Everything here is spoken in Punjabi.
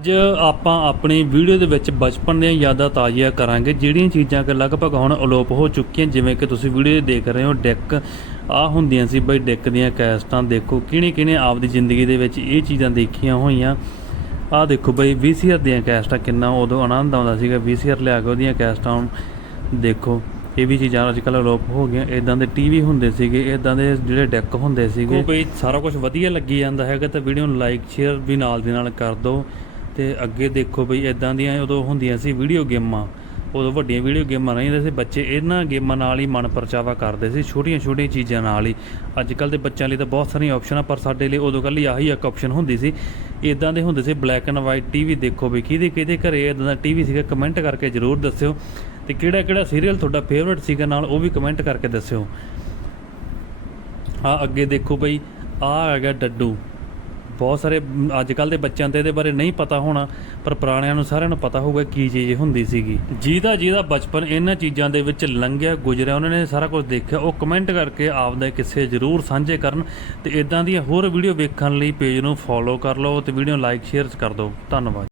ਅੱਜ ਆਪਾਂ ਆਪਣੀ ਵੀਡੀਓ ਦੇ ਵਿੱਚ ਬਚਪਨ ਦੀਆਂ ਯਾਦਾਂ ਤਾਜ਼ੀਆਂ ਕਰਾਂਗੇ, ਜਿਹੜੀਆਂ ਚੀਜ਼ਾਂ ਕਿ ਲਗਭਗ ਹੁਣ ਅਲੋਪ ਹੋ ਚੁੱਕੀਆਂ, ਜਿਵੇਂ ਕਿ ਤੁਸੀਂ ਵੀਡੀਓ ਦੇਖ ਰਹੇ ਹੋ, ਡੈਕ ਆ ਹੁੰਦੀਆਂ ਸੀ ਬਈ ਡੈਕ ਦੀਆਂ ਕੈਸਟਾਂ, ਦੇਖੋ ਕਿਹਨੇ ਕਿਹਨੇ ਆਪਦੀ ਜ਼ਿੰਦਗੀ ਦੇ ਵਿੱਚ ਇਹ ਚੀਜ਼ਾਂ ਦੇਖੀਆਂ ਹੋਈਆਂ। ਆ ਦੇਖੋ ਬਈ VCR ਦੀਆਂ ਕੈਸਟਾਂ ਕਿੰਨਾ ਉਦੋਂ ਆਨੰਦ ਆਉਂਦਾ ਸੀਗਾ VCR ਲਿਆ ਕੇ ਉਹਦੀਆਂ ਕੈਸਟਾਂ। ਦੇਖੋ, ਇਹ ਵੀ ਚੀਜ਼ਾਂ ਅੱਜ ਕੱਲ੍ਹ ਅਲੋਪ ਹੋ ਗਈਆਂ ਇਦਾਂ ਦੇ ਟੀਵੀ ਹੁੰਦੇ ਸੀਗੇ ਇਦਾਂ ਦੇ ਜਿਹੜੇ ਡੈਕ ਹੁੰਦੇ ਸੀਗੇ। ਬਈ ਸਾਰਾ ਕੁਝ ਵਧੀਆ ਲੱਗੀ ਜਾਂਦਾ ਹੈਗਾ, ਤਾਂ ਵੀਡੀਓ ਨੂੰ ਲਾਈਕ, ਸ਼ੇਅਰ ਵੀ ਨਾਲ ਦੀ ਨਾਲ ਕਰ ਦਿਓ। ਤੇ ਅੱਗੇ ਦੇਖੋ ਬਈ ਇਦਾਂ ਦੀਆਂ ਉਦੋਂ ਹੁੰਦੀਆਂ ਸੀ ਵੀਡੀਓ ਗੇਮਾਂ। ਉਦੋਂ ਵੱਡੀਆਂ ਵੀਡੀਓ ਗੇਮਾਂ ਰਹਿੰਦੇ ਸੀ, ਬੱਚੇ ਇਹਨਾਂ ਗੇਮਾਂ ਨਾਲ ਹੀ ਮਨ ਪਰਚਾਵਾ ਕਰਦੇ ਸੀ, ਛੋਟੀਆਂ ਛੋਟੀਆਂ ਚੀਜ਼ਾਂ ਨਾਲ ਹੀ। ਅੱਜ ਕੱਲ ਦੇ ਬੱਚਿਆਂ ਲਈ ਤਾਂ ਬਹੁਤ ਸਾਰੀਆਂ ਆਪਸ਼ਨਾਂ ਪਰ ਸਾਡੇ ਲਈ ਉਦੋਂ ਕੱਲੀ ਆਹੀ ਇੱਕ ਆਪਸ਼ਨ ਹੁੰਦੀ ਸੀ। ਇਦਾਂ ਦੇ ਹੁੰਦੇ ਸੀ ਬਲੈਕ ਐਂਡ ਵਾਈਟ ਟੀਵੀ ਦੇਖੋ ਵੀ ਕਿਹਦੇ ਕਿਹਦੇ ਘਰੇ ਇਦਾਂ ਦਾ ਟੀਵੀ ਸੀਗਾ ਕਮੈਂਟ ਕਰਕੇ ਜਰੂਰ ਦੱਸਿਓ। ਤੇ ਕਿਹੜਾ ਕਿਹੜਾ ਸੀਰੀਅਲ ਤੁਹਾਡਾ ਫੇਵਰਿਟ ਸੀਗਾ ਨਾਲ, ਉਹ ਵੀ ਕਮੈਂਟ ਕਰਕੇ ਦੱਸਿਓ। ਆ ਅੱਗੇ ਦੇਖੋ ਬਈ, ਆ ਹੈਗਾ ਡੱਡੂ। ਬਹੁਤ ਸਾਰੇ ਅੱਜ ਕੱਲ ਦੇ ਬੱਚਿਆਂ ਤੇ ਇਹਦੇ ਬਾਰੇ ਨਹੀਂ ਪਤਾ ਹੋਣਾ, ਪਰ ਪੁਰਾਣਿਆਂ ਨੂੰ ਸਾਰਿਆਂ ਨੂੰ ਪਤਾ ਹੋਊਗਾ ਕੀ ਚੀਜ਼ ਹੁੰਦੀ ਸੀਗੀ। ਜਿਹਦਾ ਜਿਹਦਾ ਬਚਪਨ ਇਹਨਾਂ ਚੀਜ਼ਾਂ ਦੇ ਵਿੱਚ ਲੰਘਿਆ, ਗੁਜ਼ਰਿਆ, ਉਹਨਾਂ ਨੇ ਸਾਰਾ ਕੁਝ ਦੇਖਿਆ, ਉਹ ਕਮੈਂਟ ਕਰਕੇ ਆਪਦੇ ਕਿੱਸੇ ਜ਼ਰੂਰ ਸਾਂਝੇ ਕਰਨ ਤੇ ਇਦਾਂ ਦੀਆਂ ਹੋਰ ਵੀਡੀਓ ਵੇਖਣ ਲਈ ਪੇਜ ਨੂੰ ਫੋਲੋ ਕਰ ਲਓ ਤੇ ਵੀਡੀਓ ਲਾਈਕ ਸ਼ੇਅਰ ਕਰ ਦਿਓ। ਧੰਨਵਾਦ।